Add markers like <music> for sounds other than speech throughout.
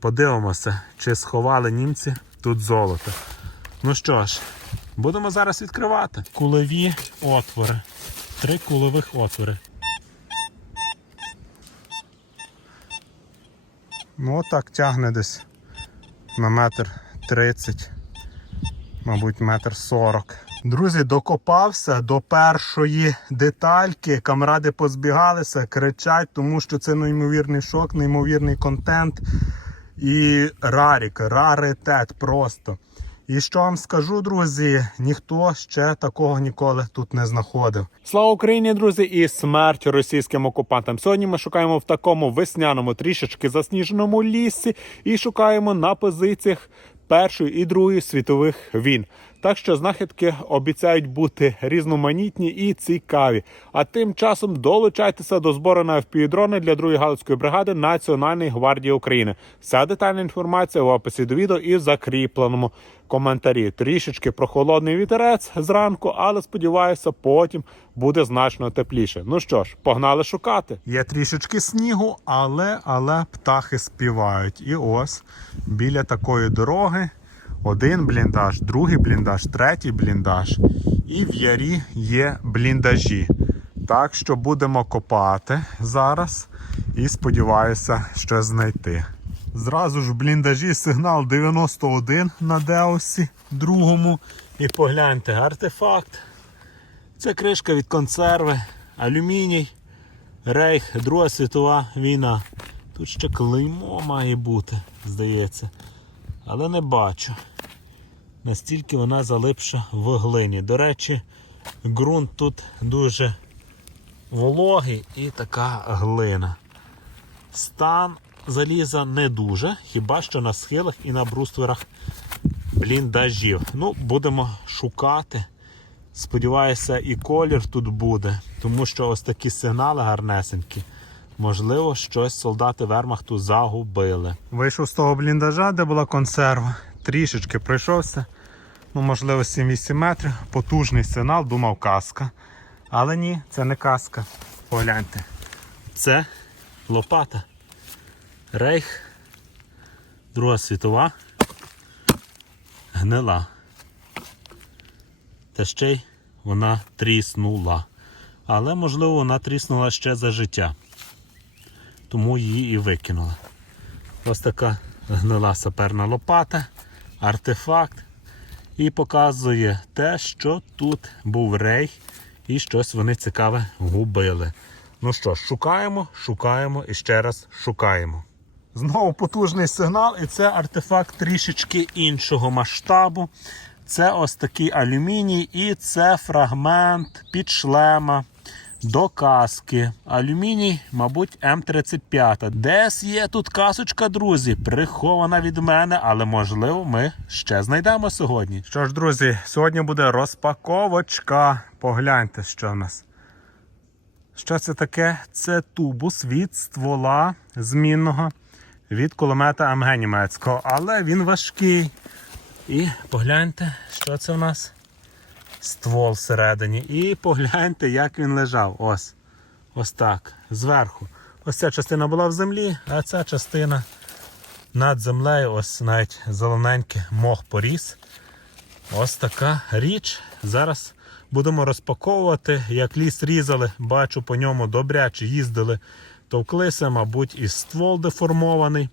Подивимося, чи сховали німці тут золото. Ну що ж, будемо зараз відкривати. Кулеві отвори. Три кулевих отвори. Ну отак тягне десь на метр тридцять, мабуть, метр сорок. Друзі, докопався до першої детальки. Камради позбігалися, кричать, тому що це неймовірний шок, неймовірний контент і рарік, раритет просто. І що вам скажу, друзі, ніхто ще такого ніколи тут не знаходив. Слава Україні, друзі, і смерть російським окупантам. Сьогодні ми шукаємо в такому весняному, трішечки засніженому лісі і шукаємо на позиціях Першої і Другої світових війн. Так що знахідки обіцяють бути різноманітні і цікаві. А тим часом долучайтеся до збору на FPV-дрони для другої галицької бригади Національної гвардії України. Вся детальна інформація в описі до відео і в закріпленому коментарі. Трішечки прохолодний вітерець зранку, але сподіваюся, потім буде значно тепліше. Ну що ж, погнали шукати. Є трішечки снігу, але але птахи співають. І ось біля такої дороги один бліндаж, другий бліндаж, третій бліндаж. І в ярі є бліндажі. Так що будемо копати зараз і сподіваюся, щось знайти. Зразу ж в бліндажі сигнал 91 на Деосі другому. І погляньте, артефакт. Це кришка від консерви, алюміній, рейх, Друга світова війна. Тут ще клеймо має бути, здається. Але не бачу. Настільки вона залипша в глині. До речі, ґрунт тут дуже вологий і така глина. Стан заліза не дуже, хіба що на схилах і на брустверах бліндажів. Ну, будемо шукати. Сподіваюся, і колір тут буде, тому що ось такі сигнали гарнесенькі. Можливо, щось солдати Вермахту загубили. Вийшов з того бліндажа, де була консерва. Трішечки пройшовся. Ну, можливо, 7-8 метрів. Потужний сигнал, думав каска. Але ні, це не каска. Погляньте. Це лопата. Рейх. Друга світова. Гнила. Та ще й вона тріснула. Але, можливо, вона тріснула ще за життя. Тому її і викинула. Ось така гнила саперна лопата, артефакт. І показує те, що тут був рейх і щось вони цікаве губили. Ну що шукаємо, шукаємо і ще раз шукаємо. Знову потужний сигнал, і це артефакт трішечки іншого масштабу. Це ось такий алюміній, і це фрагмент під шлема до каски. Алюміній, мабуть, М35. Десь є тут касочка, друзі, прихована від мене, але можливо ми ще знайдемо сьогодні. Що ж, друзі, сьогодні буде розпаковочка. Погляньте, що в нас. Що це таке? Це тубус від ствола змінного від кулемета МГ німецького, але він важкий. І погляньте, що це у нас ствол всередині. І погляньте, як він лежав. Ось. Ось так. Зверху. Ось ця частина була в землі, а ця частина над землею, ось навіть зелененький мох поріс. Ось така річ. Зараз будемо розпаковувати. Як ліс різали, бачу по ньому добряче їздили, товклися, мабуть, і ствол деформований.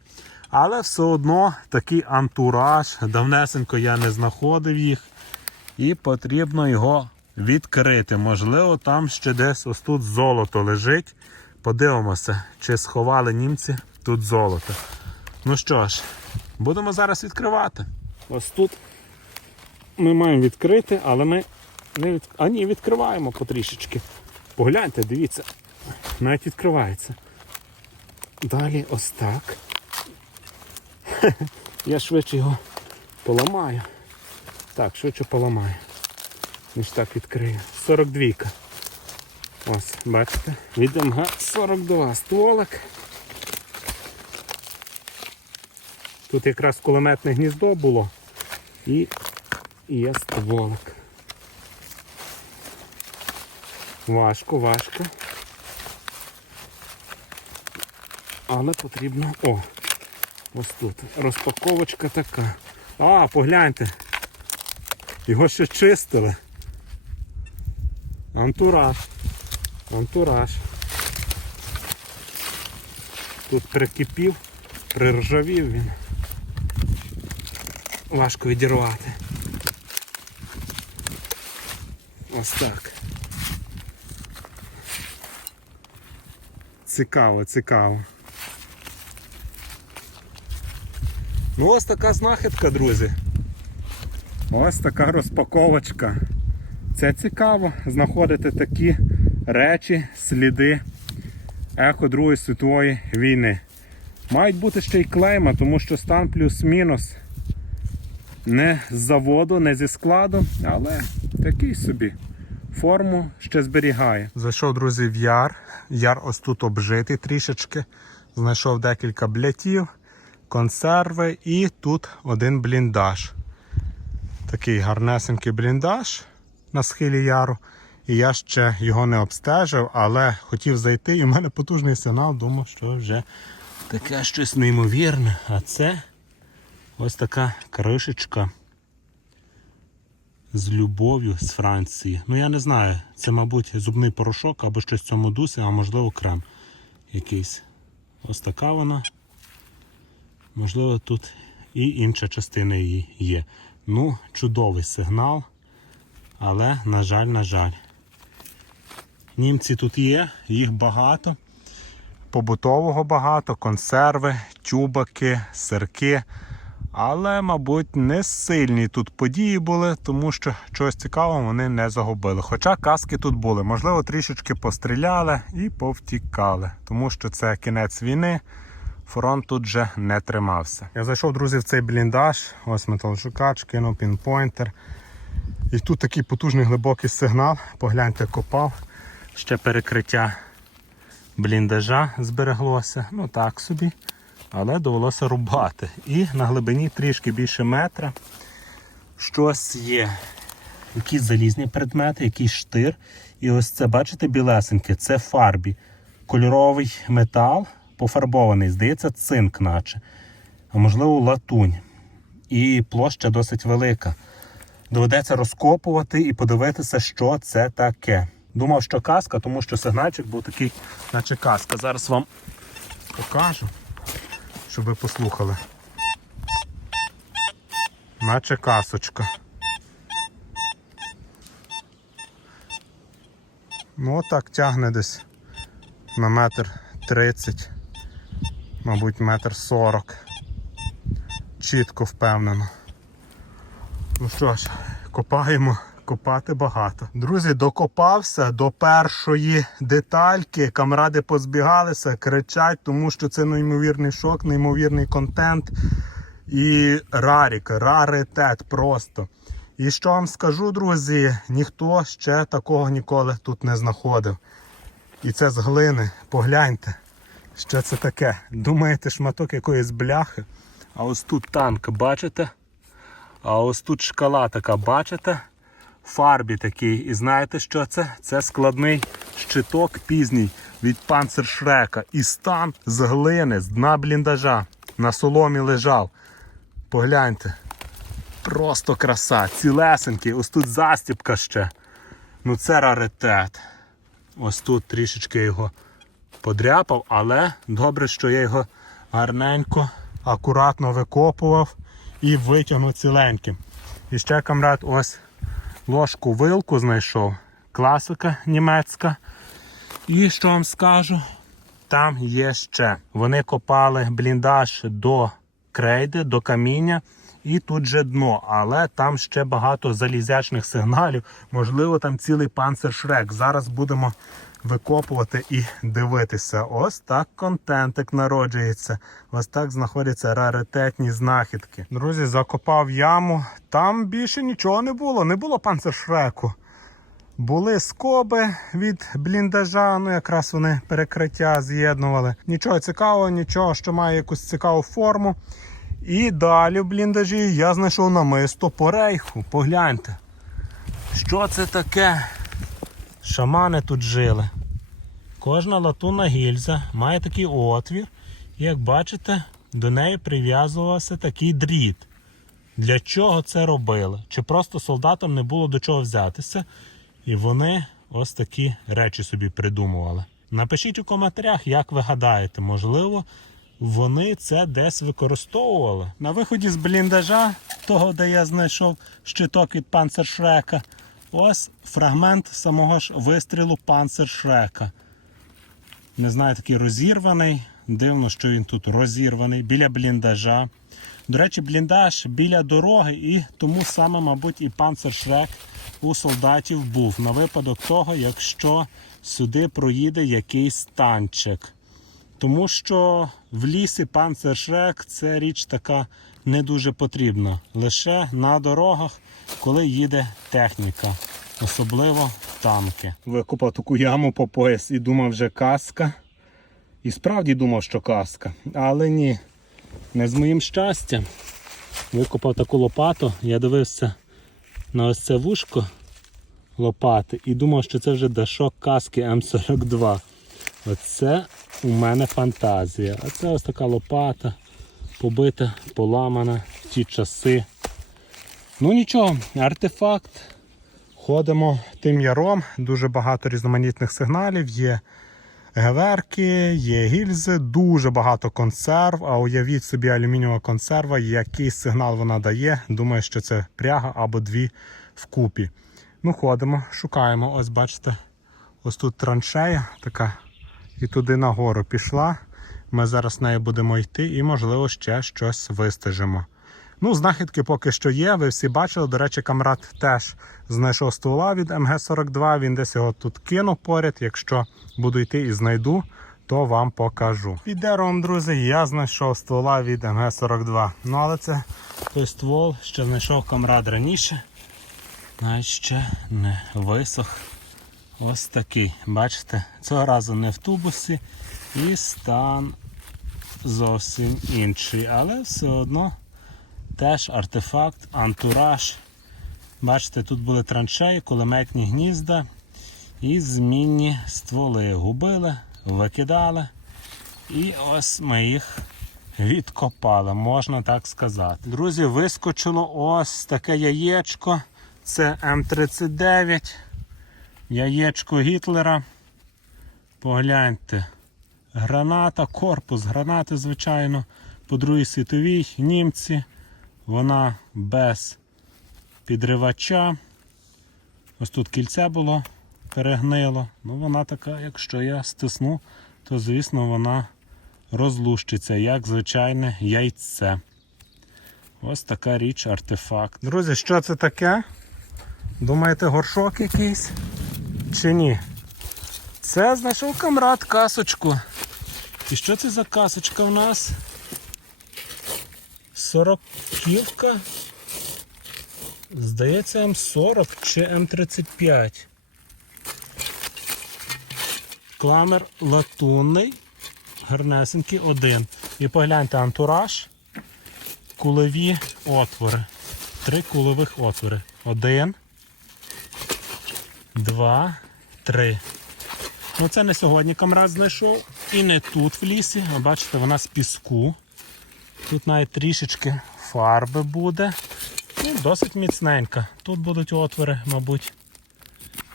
Але все одно такий антураж. Давнесенько я не знаходив їх. І потрібно його відкрити. Можливо, там ще десь ось тут золото лежить. Подивимося, чи сховали німці тут золото. Ну що ж, будемо зараз відкривати. Ось тут ми маємо відкрити, але ми не від... а ні, відкриваємо потрішечки. Погляньте, дивіться, навіть відкривається. Далі ось так. <laughs> Я швидше його поламаю. Так, швидше поламаю. Ніж так відкрию. 42. Ось, бачите? Від МГ 42 стволик. Тут якраз кулеметне гніздо було і є стволик. Важко, важко. Але потрібно... О! Ось тут. Розпаковочка така. А, погляньте. Його ще чистили. Антураж. Антураж. Тут прикипів, приржавів він. Важко відірвати. Ось так. Цікаво, цікаво. Ну ось така знахідка, друзі. Ось така розпаковочка. Це цікаво знаходити такі речі, сліди ехо Другої світової війни. Мають бути ще й клейма, тому що стан плюс-мінус. Не з заводу, не зі складу, але такий собі. Форму ще зберігає. Зайшов, друзі, в яр. Яр ось тут обжитий трішечки. Знайшов декілька блятів, консерви і тут один бліндаж. Такий гарнесенький бліндаж на схилі яру. І я ще його не обстежив, але хотів зайти, і в мене потужний сигнал, думав, що вже таке щось неймовірне. А це ось така кришечка з любов'ю з Франції. Ну я не знаю, це, мабуть, зубний порошок або щось в цьому дусі, а можливо крем якийсь. Ось така вона. Можливо, тут і інша частина її є. Ну, чудовий сигнал. Але, на жаль, на жаль. Німці тут є, їх багато. Побутового багато, консерви, тюбаки, сирки. Але, мабуть, не сильні тут події були, тому що чогось цікавого вони не загубили. Хоча каски тут були, можливо, трішечки постріляли і повтікали, тому що це кінець війни. Фронт тут же не тримався. Я зайшов, друзі, в цей бліндаж. Ось металошукач, кинув пінпойнтер. І тут такий потужний глибокий сигнал. Погляньте, копав. Ще перекриття бліндажа збереглося. Ну так собі. Але довелося рубати. І на глибині трішки більше метра. Щось є. Якісь залізні предмети, якийсь штир. І ось це, бачите, білесеньке, це фарбі. Кольоровий метал пофарбований, здається, цинк, наче. А можливо, латунь. І площа досить велика. Доведеться розкопувати і подивитися, що це таке. Думав, що каска, тому що сигнальчик був такий, наче каска. Зараз вам покажу, щоб ви послухали. Наче касочка. Ну отак тягне десь на метр тридцять, мабуть, метр сорок. Чітко впевнено. Ну що ж, копаємо, копати багато. Друзі, докопався до першої детальки. Камради позбігалися, кричать, тому що це неймовірний шок, неймовірний контент. І рарік, раритет просто. І що вам скажу, друзі, ніхто ще такого ніколи тут не знаходив. І це з глини. Погляньте, що це таке. Думаєте, шматок якоїсь бляхи? А ось тут танк, бачите? А ось тут шкала така, бачите? Фарбі такий. І знаєте, що це? Це складний щиток пізній від панцершрека. І стан з глини, з дна бліндажа. На соломі лежав. Погляньте. Просто краса. Цілесенький. Ось тут застіпка ще. Ну це раритет. Ось тут трішечки його подряпав, але добре, що я його гарненько, акуратно викопував і витягнув ціленьким. І ще камрад ось ложку вилку знайшов. Класика німецька. І що вам скажу? Там є ще. Вони копали бліндаж до крейди, до каміння. І тут же дно, але там ще багато залізячних сигналів. Можливо, там цілий панцершрек. Зараз будемо викопувати і дивитися. Ось так контентик народжується. Ось так знаходяться раритетні знахідки. Друзі, закопав яму. Там більше нічого не було. Не було панцершреку. Були скоби від бліндажа, ну якраз вони перекриття з'єднували. Нічого цікавого, нічого, що має якусь цікаву форму. І далі в бліндажі я знайшов намисто по рейху. Погляньте. Що це таке? Шамани тут жили. Кожна латунна гільза має такий отвір. І як бачите, до неї прив'язувався такий дріт. Для чого це робили? Чи просто солдатам не було до чого взятися, і вони ось такі речі собі придумували. Напишіть у коментарях, як ви гадаєте, можливо, вони це десь використовували. На виході з бліндажа, того, де я знайшов щиток від панцершрека, ось фрагмент самого ж вистрілу панцершрека. Не знаю, такий розірваний. Дивно, що він тут розірваний біля бліндажа. До речі, бліндаж біля дороги, і тому саме, мабуть, і панцершрек у солдатів був на випадок того, якщо сюди проїде якийсь танчик. Тому що в лісі панцершрек це річ така не дуже потрібна. Лише на дорогах, коли їде техніка, особливо танки. Викопав таку яму по пояс і думав, вже каска. І справді думав, що каска. Але ні, не з моїм щастям. Викопав таку лопату, я дивився на ось це вушко лопати і думав, що це вже дашок каски М42. Оце у мене фантазія. А це ось така лопата, побита, поламана в ті часи. Ну нічого, артефакт. Ходимо тим яром, дуже багато різноманітних сигналів. Є геверки, є гільзи, дуже багато консерв. А уявіть собі алюмінієва консерва, який сигнал вона дає. Думаю, що це пряга або дві вкупі. Ну, ходимо, шукаємо. Ось бачите, ось тут траншея така. І туди нагору пішла. Ми зараз нею будемо йти і, можливо, ще щось вистежимо. Ну, знахідки поки що є. Ви всі бачили. До речі, камрад теж знайшов ствола від МГ-42. Він десь його тут кинув поряд. Якщо буду йти і знайду, то вам покажу. Під деревом, друзі, я знайшов ствола від МГ-42. Ну, але це той ствол, що знайшов камрад раніше. Навіть ще не висох. Ось такий. Бачите, цього разу не в тубусі і стан зовсім інший. Але все одно теж артефакт, антураж. Бачите, тут були траншеї, кулеметні гнізда і змінні стволи губили, викидали. І ось ми їх відкопали, можна так сказати. Друзі, вискочило ось таке яєчко. Це М39. Яєчко Гітлера. Погляньте. Граната, корпус гранати, звичайно, по Другій світовій німці. Вона без підривача. Ось тут кільце було перегнило. Ну, вона така, якщо я стисну, то звісно вона розлущиться, як звичайне яйце. Ось така річ, артефакт. Друзі, що це таке? Думаєте, горшок якийсь? Чи ні? Це знайшов камрад касочку. І що це за касочка в нас? Сороківка? Здається, М40 чи М35. Кламер латунний, гарнесенький один. І погляньте антураж, кулеві отвори. Три кулевих отвори. Один, два, три. Ну це не сьогодні камрад знайшов. І не тут в лісі. А бачите, вона з піску. Тут навіть трішечки фарби буде. Ну, досить міцненька. Тут будуть отвори, мабуть.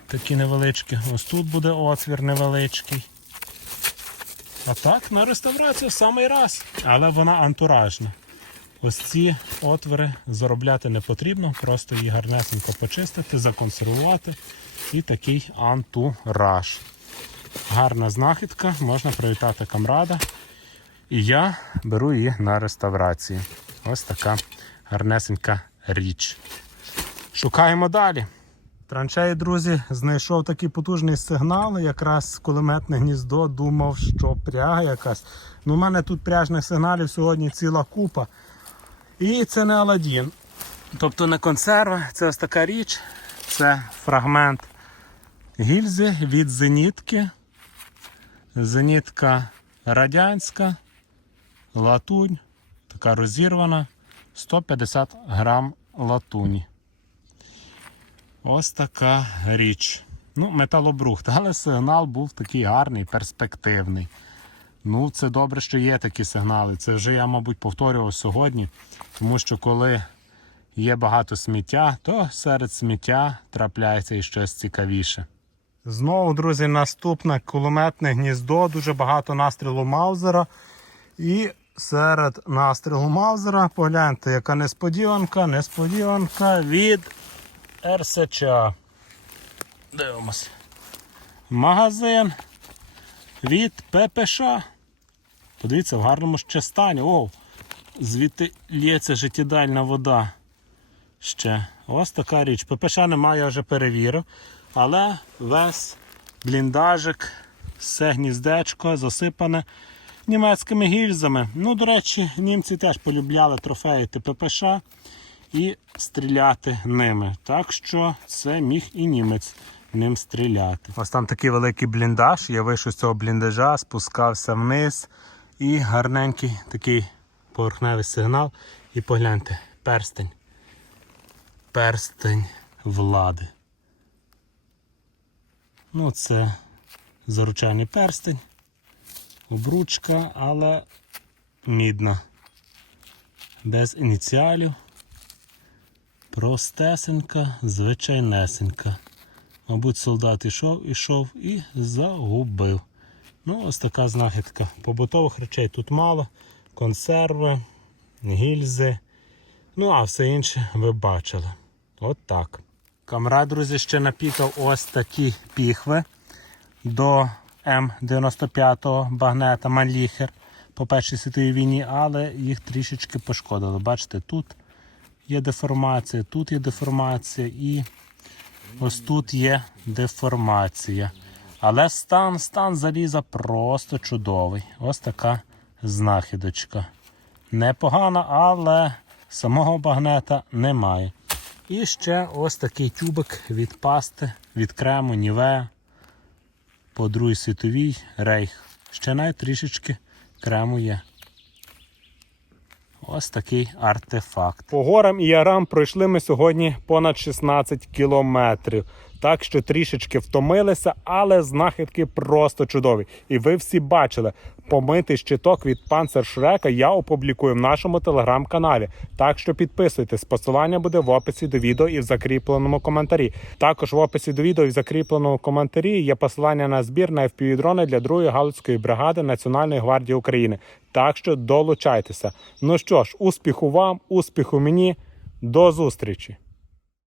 Такі невеличкі. Ось тут буде отвір невеличкий. А так, на реставрацію в самий раз. Але вона антуражна. Ось ці отвори заробляти не потрібно, просто її гарнесенько почистити, законсервувати. І такий антураж. Гарна знахідка, можна привітати камрада. І я беру її на реставрацію. Ось така гарнесенька річ. Шукаємо далі. Траншеї, друзі, знайшов такий потужний сигнал, якраз кулеметне гніздо, думав, що пряга якась. Ну, У мене тут пряжних сигналів сьогодні ціла купа. І це не Аладдін. Тобто не консерва, це ось така річ. Це фрагмент гільзи від зенітки. Зенітка радянська, латунь, така розірвана, 150 грам латуні. Ось така річ. Ну, металобрухт, <laughs> але сигнал був такий гарний, перспективний. Ну, це добре, що є такі сигнали. Це вже я, мабуть, повторював сьогодні, тому що коли є багато сміття, то серед сміття трапляється і щось цікавіше. Знову, друзі, наступне кулеметне гніздо, дуже багато настрілу Маузера. І серед настрілу Маузера, погляньте, яка несподіванка, несподіванка від РСЧ. Дивимось. Магазин від ППШ. Подивіться, в гарному ще стані. О, звідти лється життєдальна вода. Ще. Ось така річ. ППШ немає, я вже перевірив. Але весь бліндажик, все гніздечко засипане німецькими гільзами. Ну, до речі, німці теж полюбляли трофеїти ППШ і стріляти ними. Так що це міг і німець ним стріляти. Ось там такий великий бліндаж. Я вийшов з цього бліндажа, спускався вниз. І гарненький такий поверхневий сигнал. І погляньте, перстень. Перстень влади. Ну, це заручальний перстень, обручка, але мідна. Без ініціалів. Простесенька, звичайнесенька. Мабуть, солдат ішов, ішов і загубив. Ну, ось така знахідка. Побутових речей тут мало. Консерви, гільзи. Ну, а все інше ви бачили. От так. Камера, друзі, ще напікав ось такі піхви до М95 багнета Манліхер по Першій світовій війні, але їх трішечки пошкодили. Бачите, тут є деформація, тут є деформація і ось тут є деформація. Але стан, стан заліза просто чудовий. Ось така знахідочка. Непогана, але самого багнета немає. І ще ось такий тюбик від пасти, від крему ніве по Другій світовій рейх. Ще навіть трішечки крему є. Ось такий артефакт. По горам і ярам пройшли ми сьогодні понад 16 кілометрів. Так що трішечки втомилися, але знахідки просто чудові. І ви всі бачили, помитий щиток від панцершрека я опублікую в нашому телеграм-каналі. Так що підписуйтесь. Посилання буде в описі до відео і в закріпленому коментарі. Також в описі до відео і в закріпленому коментарі є посилання на збір на FPV-дрони для 2-ї галицької бригади Національної гвардії України. Так що долучайтеся. Ну що ж, успіху вам, успіху мені. До зустрічі!